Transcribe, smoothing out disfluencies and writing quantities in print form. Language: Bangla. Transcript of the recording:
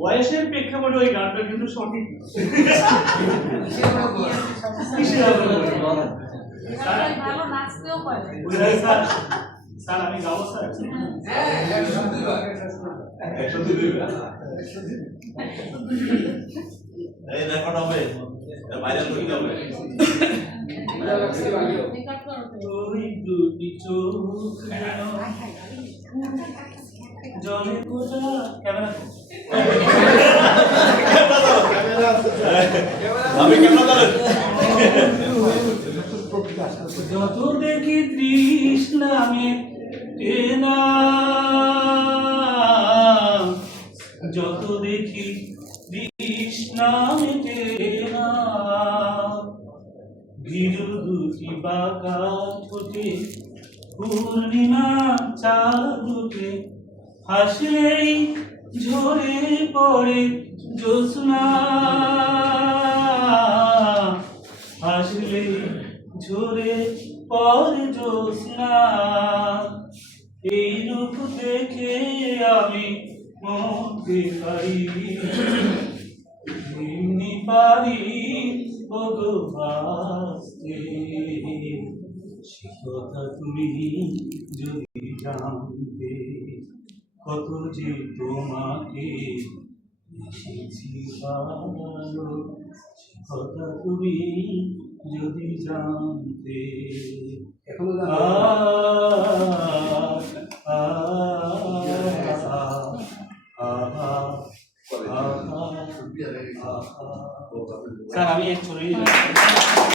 বয়সের প্রেক্ষাপটে ওই গানটা কিন্তু সঠিক ভালো নাচতেও পারে। স্যার আমি গাবো স্যার? এই রেকর্ড হবে, ভাইরাল করতে হবে। ওই দুটি চোখ জলে কোজা ক্যামেরা আমি ক্যামেরা ধরেন। যত দেখি তৃষ্ণা মেটে না, যত দেখি তৃষ্ণা মেটে না, ভীরু দুটি বাঁকা ঠোঁটে পূর্ণিমা চাঁদ উঠে, হাসলেই ঝরে পড়ে জ্যোৎস্না, হাসলেই ঝরে পড়ে জ্যোৎস্না। এই রূপ দেখে আমি মরতে পারি, এমনি পারি ভগবাসতে। সে কথা তুমি যদি জানতে, কত যে তোমাকে এসেছি ভালো, সে কথা তুমি যদি জানতে।